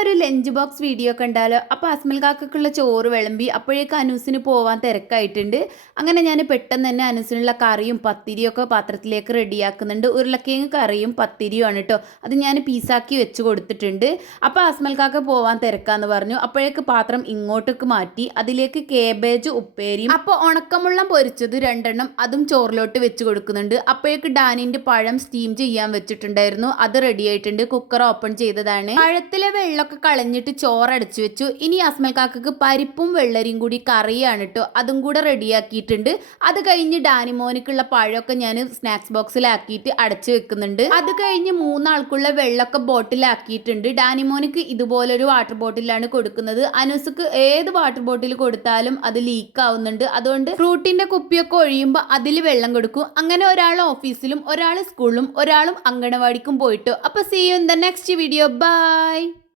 ഒരു lunch box video കണ്ടാലോ? അപ്പോൾ അസ്മൽ കാക്കക്കുള്ള ചോറ് വിളമ്പി അപ്പോഴേക്ക് അനൂസിന് പോവാൻ തിരക്കായിട്ടുണ്ട്. അങ്ങനെ ഞാൻ പെട്ടെന്ന് തന്നെ അനൂസിനുള്ള കറിയും പത്തിരിയും ഒക്കെ പാത്രത്തിലേക്ക് റെഡിയാക്കുന്നുണ്ട്. ഉരുളക്കിഴങ്ങ് കറിയും പത്തിരിയുമാണ് കേട്ടോ. അത് ഞാൻ പീസാക്കി വെച്ച് കൊടുത്തിട്ടുണ്ട്. അപ്പോൾ അസ്മൽ കാക്ക പോവാൻ തിരക്കാന്ന് പറഞ്ഞു. അപ്പോഴേക്ക് പാത്രം ഇങ്ങോട്ടേക്ക് മാറ്റി അതിലേക്ക് കേബേജ് ഉപ്പേരിയും അപ്പോൾ ഉണക്കമുള്ളം പൊരിച്ചത് 2 അതും ചോറിലോട്ട് വെച്ച് കൊടുക്കുന്നുണ്ട്. അപ്പോഴേക്ക് ഡാനിൻ്റെ പഴം സ്റ്റീം ചെയ്യാൻ വെച്ചിട്ടുണ്ടായിരുന്നു. അത് റെഡി ആയിട്ടുണ്ട്. കുക്കർ ഓപ്പൺ ചെയ്തതാണ്. പഴത്തിലെ വെള്ളമൊക്കെ കളഞ്ഞിട്ട് ചോറടച്ചു വെച്ചു. ഇനി അസ്മൽ കാക്കക്ക് പരിപ്പും വെള്ളരിയും കൂടി കറിയാണ് കേട്ടോ. അതും കൂടെ റെഡിയാക്കിയിട്ടുണ്ട്. അത് കഴിഞ്ഞ് ഡാനിമോനിക്കുള്ള പഴമൊക്കെ ഞാൻ സ്നാക്സ് ബോക്സിലാക്കിയിട്ട് അടച്ചു വെക്കുന്നുണ്ട്. അത് കഴിഞ്ഞ് 3 ആൾക്കുള്ള വെള്ളമൊക്കെ ബോട്ടിലാക്കിയിട്ടുണ്ട്. ഡാനിമോനിക്ക് ഇതുപോലൊരു വാട്ടർ ബോട്ടിലാണ് കൊടുക്കുന്നത്. അനൂസുക്ക് ഏത് വാട്ടർ ബോട്ടിൽ കൊടുത്താലും അത് ലീക്ക് ആവുന്നുണ്ട്. അതുകൊണ്ട് ഫ്രൂട്ടിന്റെ കുപ്പിയൊക്കെ ഒഴിയുമ്പോൾ അതിൽ വെള്ളം കൊടുക്കും. അങ്ങനെ ഒരാൾ ഓഫീസിലും ഒരാൾ സ്കൂളിലും ഒരാളും അങ്കണവാടിക്കും പോയിട്ടു. അപ്പോൾ see you in the next video. By.